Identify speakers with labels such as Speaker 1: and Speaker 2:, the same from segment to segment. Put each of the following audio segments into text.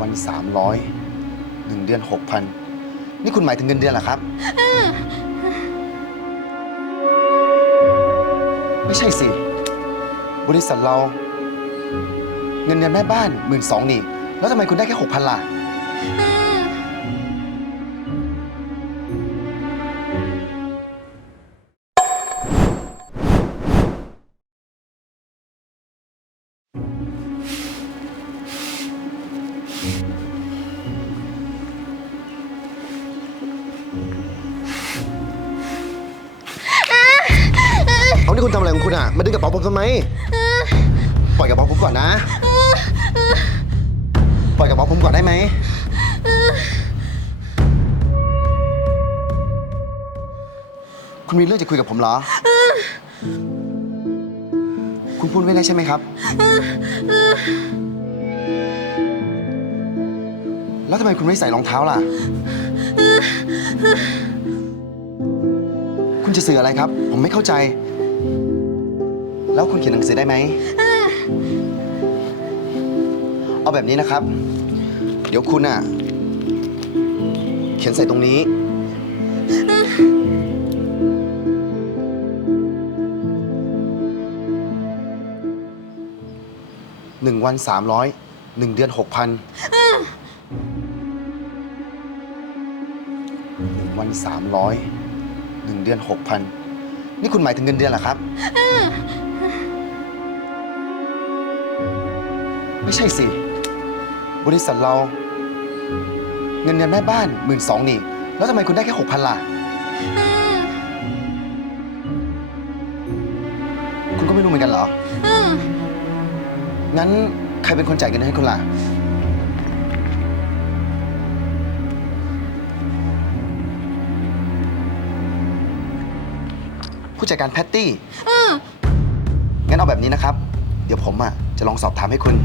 Speaker 1: วันสามร้อยหนึ่งเดือนหกพันนี่คุณหมายถึงเงินเดือนเหรอครับ ไม่ใช่สิ บริษัทเรา เงินเดือนแม่บ้านหมื่นสองนี่ แล้วทำไมคุณได้แค่หกพันล่ะ คุณทำอะไรของคุณอะ มาดึงกระเป๋าผมทำไม ปล่อยกระเป๋าผมก่อนนะ ปล่อยกระเป๋าผมก่อนได้ไหม คุณมีเรื่องจะคุยกับผมเหรอ คุณพูดไม่ได้ใช่ไหมครับ แล้วทำไมคุณไม่ใส่รองเท้าล่ะ คุณจะสื่ออะไรครับ ผมไม่เข้าใจ แล้วคุณเขียนหนังสือได้ไหม เอาแบบนี้นะครับ เดี๋ยวคุณอะ เขียนใส่ตรงนี้ หนึ่งวันสามร้อยหนึ่งเดือนหกพันหนึ่งวันสามร้อยหนึ่งเดือนหกพันนี่คุณหมายถึงเงินเดือนเหรอครับ ไม่ใช่สิ บริษัทเรา เงินเดือนแม่บ้านหมื่นสองนี่ แล้วทำไมคุณได้แค่หกพันล่ะ คุณก็ไม่รู้เหมือนกันเหรองั้นใครเป็นคนจ่ายเงินให้คุณล่ะ ผู้จัดการแพตตี้งั้นเอาแบบนี้นะครับ เดี๋ยวผมอะจะลองสอบถามให้คุณ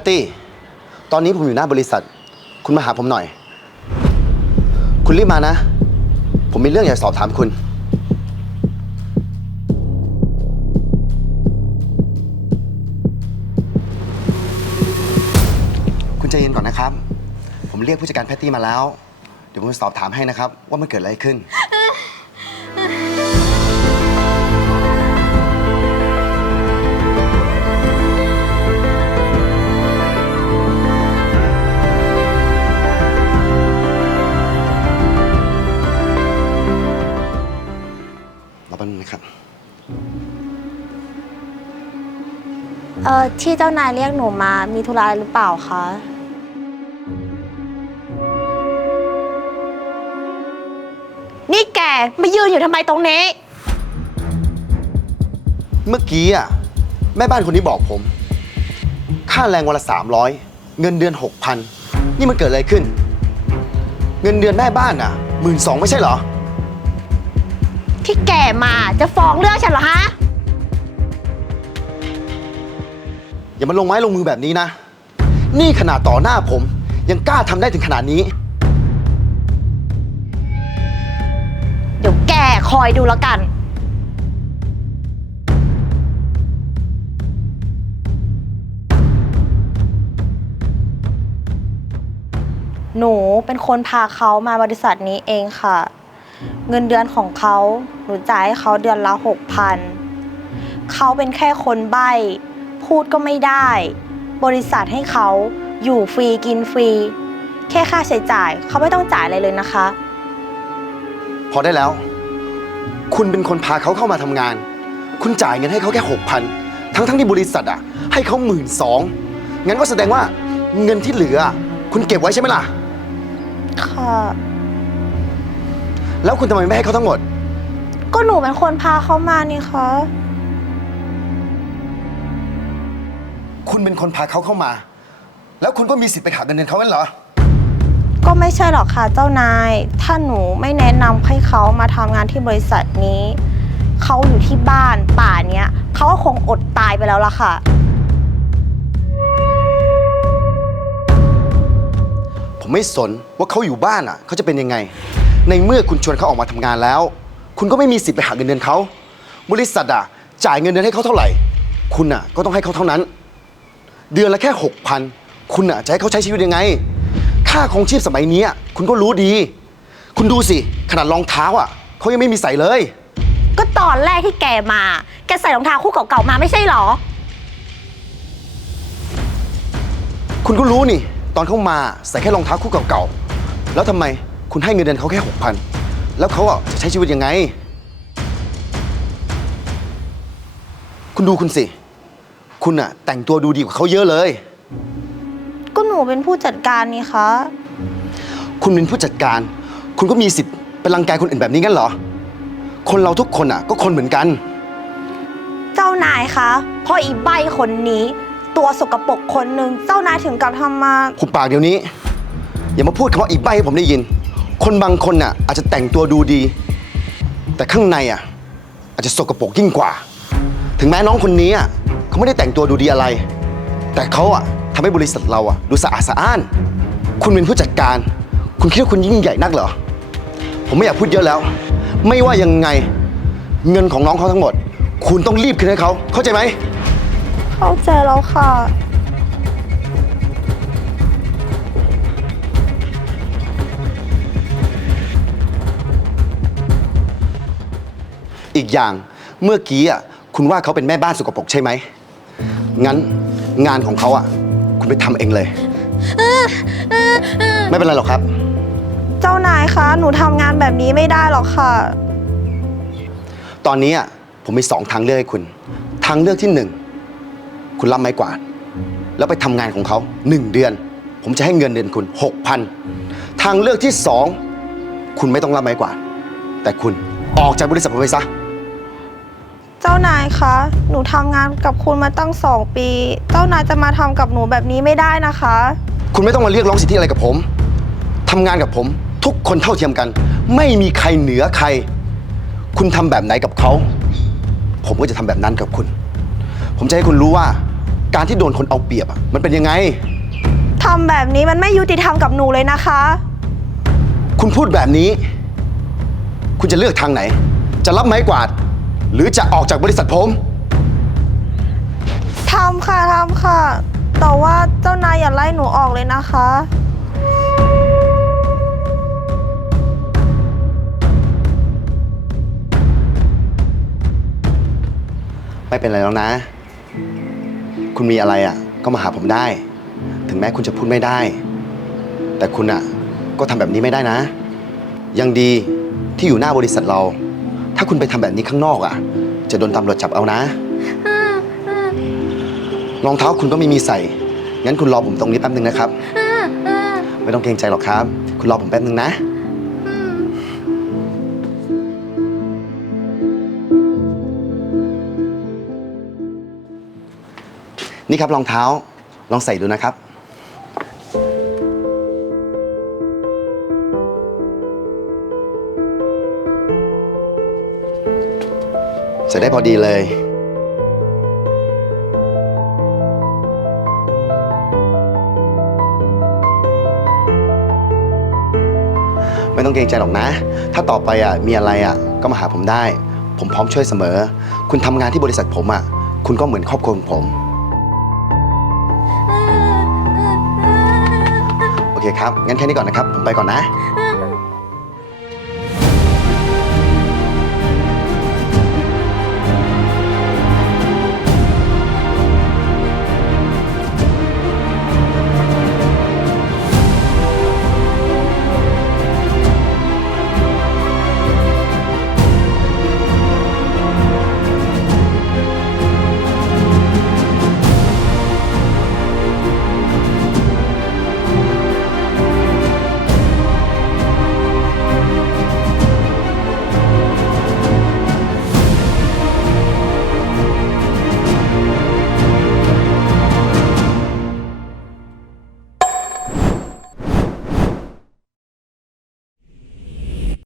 Speaker 1: ตตี้ ตอนนี้ผมอยู่หน้าบริษัท คุณมาหาผมหน่อย คุณรีบมานะ ผมมีเรื่องอยากสอบถามคุณ คุณใจเย็นก่อนนะครับ ผมเรียกผู้จัดการแพตตี้มาแล้ว เดี๋ยวผมจะสอบถามให้นะครับ ว่ามันเกิดอะไรขึ้น ป๊บนึงนะครับ
Speaker 2: เอ่อที่เจ้านายเรียกหนูมามีธุระอะไรหรือเปล่าคะ นี่แกมายืนอยู่ทำไมตรงนี้
Speaker 1: เมื่อกี้อะแม่บ้านคนนี้บอกผม ค่าแรงวันละสามร้อยเงินเดือนหกพันนี่มันเกิดอะไรขึ้น เงินเดือนแม่บ้านอะหมื่นสองไม่ใช่เหรอ
Speaker 2: ที่แกมาจะฟ้องเรื่องฉันเหรอฮะ
Speaker 1: อย่ามาลงไม้ลงมือแบบนี้นะ นี่ขนาดต่อหน้าผมยังกล้าทำได้ถึงขนาดนี้
Speaker 2: เดี๋ยวแกคอยดูแล้วกัน หนูเป็นคนพาเขามาบริษัทนี้เองค่ะ เงินเดือนของเขาหนูจ่ายให้เขาเดือนละหกพันเขาเป็นแค่คนใบ้พูดก็ไม่ได้ บริษัทให้เขาอยู่ฟรีกินฟรี แค่ค่าใช้จ่ายเขาไม่ต้องจ่ายอะไรเลยนะคะ
Speaker 1: พอได้แล้ว คุณเป็นคนพาเขาเข้ามาทำงาน คุณจ่ายเงินให้เขาแค่หกพันทั้งทั้งๆที่บริษัทอะ ให้เขาหมื่นสองงั้นก็แสดงว่าเงินที่เหลือ คุณเก็บไว้ใช่ไหมล่ะ
Speaker 2: ค่ะ
Speaker 1: แล้วคุณทำไมไม่ให้เขาทั้งหมด
Speaker 2: ก็หนูเป็นคนพาเขามานี่คะ
Speaker 1: คุณเป็นคนพาเขาเข้ามา แล้วคุณก็มีสิทธิ์ไปหักเงินเดือนเขางั้นเหรอ
Speaker 2: ก็ไม่ใช่หรอกค่ะเจ้านาย ถ้าหนูไม่แนะนำให้เขามาทำงานที่บริษัทนี้ เขาอยู่ที่บ้านป่าเนี้ยเขาก็คงอดตายไปแล้วล่ะค่ะ
Speaker 1: ผมไม่สนว่าเขาอยู่บ้านอะ เขาจะเป็นยังไง ในเมื่อคุณชวนเขาออกมาทำงานแล้ว คุณก็ไม่มีสิทธิ์ไปหักเงินเดือนเขาบริษัทอะจ่ายเงินเดือนให้เขาเท่าไหร่ คุณอะก็ต้องให้เขาเท่านั้น เดือนละแค่หกพันคุณอะจะให้เขาใช้ชีวิตยังไง ค่าของชีพสมัยนี้อะคุณก็รู้ดี คุณดูสิขนาดรองเท้าอะเขายังไม่มีใส่เลย
Speaker 2: ก็ตอนแรกที่แกมา แกใส่รองเท้าคู่เก่าๆมาไม่ใช่เหรอ
Speaker 1: คุณก็รู้นี่ ตอนเขามาใส่แค่รองเท้าคู่เก่าๆแล้วทำไม คุณให้เงินเดือนเขาแค่หกพันแล้วเขาอะจะใช้ชีวิตยังไง คุณดูคุณสิ คุณอะ แต่งตัวดูดีกว่าเขาเยอะเลย
Speaker 2: ก็หนูเป็นผู้จัดการนี่คะ
Speaker 1: คุณเป็นผู้จัดการ คุณก็มีสิทธิ์เป็นรังแกคนอื่นแบบนี้งั้นเหรอ คนเราทุกคนอะ ก็คนเหมือนกัน
Speaker 2: เจ้านายคะเพราะอีใบคนนี้ ตัวสกปรกคนหนึ่งเจ้านายถึงกับทำมา
Speaker 1: หุบปากเดี๋ยวนี้ อย่ามาพูดคำว่าอีใบให้ผมได้ยิน คนบางคนน่ะอาจจะแต่งตัวดูดี แต่ข้างในอะอาจจะสกปรกยิ่งกว่า ถึงแม้น้องคนนี้อะเขาไม่ได้แต่งตัวดูดีอะไร แต่เขาอะทำให้บริษัทเราอะดูสะอาดสะอ้าน คุณเป็นผู้จัดการ คุณคิดว่าคุณยิ่งใหญ่นักเหรอ ผมไม่อยากพูดเยอะแล้ว ไม่ว่ายังไงเงินของน้องเขาทั้งหมด คุณต้องรีบคืนให้เขาเข้าใจไหม
Speaker 2: เข้าใจแล้วค่ะ
Speaker 1: อีกอย่างเมื่อกี้อะคุณว่าเขาเป็นแม่บ้านสกปรกใช่ไหม งั้นงานของเขาอะ คุณไปทำเองเลย ไม่เป็นไรหรอกครับ
Speaker 2: เจ้านายคะ หนูทำงานแบบนี้ไม่ได้หรอกค่ะ
Speaker 1: ตอนนี้อะผมมีสองทางเลือกให้คุณ ทางเลือกที่หนึ่งคุณรับไม้กวาดแล้วไปทำงานของเขาหนึ่งเดือน ผมจะให้เงินเดือนคุณหกพันทางเลือกที่สองคุณไม่ต้องรับไม้กวาดแต่คุณออกจากบริษัทผมไปซะ
Speaker 2: เจ้านายคะ หนูทำงานกับคุณมาตั้งสองปี เจ้านายจะมาทำกับหนูแบบนี้ไม่ได้นะคะ
Speaker 1: คุณไม่ต้องมาเรียกร้องสิทธิอะไรกับผม ทำงานกับผม ทุกคนเท่าเทียมกัน ไม่มีใครเหนือใคร คุณทำแบบไหนกับเขา ผมก็จะทำแบบนั้นกับคุณ ผมจะให้คุณรู้ว่า การที่โดนคนเอาเปรียบอะมันเป็นยังไง
Speaker 2: ทำแบบนี้มันไม่ยุติธรรมกับหนูเลยนะคะ
Speaker 1: คุณพูดแบบนี้ คุณจะเลือกทางไหน จะรับไม้กวาด หรือจะออกจากบริษัทผม
Speaker 2: ทำค่ะทำค่ะ แต่ว่าเจ้านายอย่าไล่หนูออกเลยนะคะ
Speaker 1: ไม่เป็นไรแล้วนะ คุณมีอะไรอะ ก็มาหาผมได้ ถึงแม้คุณจะพูดไม่ได้ แต่คุณอะ ก็ทำแบบนี้ไม่ได้นะ ยังดีที่อยู่หน้าบริษัทเรา ถ้าคุณไปทำแบบนี้ข้างนอกอะ จะโดนตำรวจจับเอานะรองเท้าคุณก็ไม่มีใส่ งั้นคุณรอผมตรงนี้แป๊บนึงนะครับไม่ต้องเกรงใจหรอกครับ คุณรอผมแป๊บนึงนะนี่ครับรองเท้า ลองใส่ดูนะครับ ใส่ได้พอดีเลย ไม่ต้องเกรงใจหรอกนะ ถ้าต่อไปอะมีอะไรอะก็มาหาผมได้ ผมพร้อมช่วยเสมอ คุณทำงานที่บริษัทผมอะ คุณก็เหมือนครอบครัวของผม โอเคครับ งั้นแค่นี้ก่อนนะครับ ผมไปก่อนนะ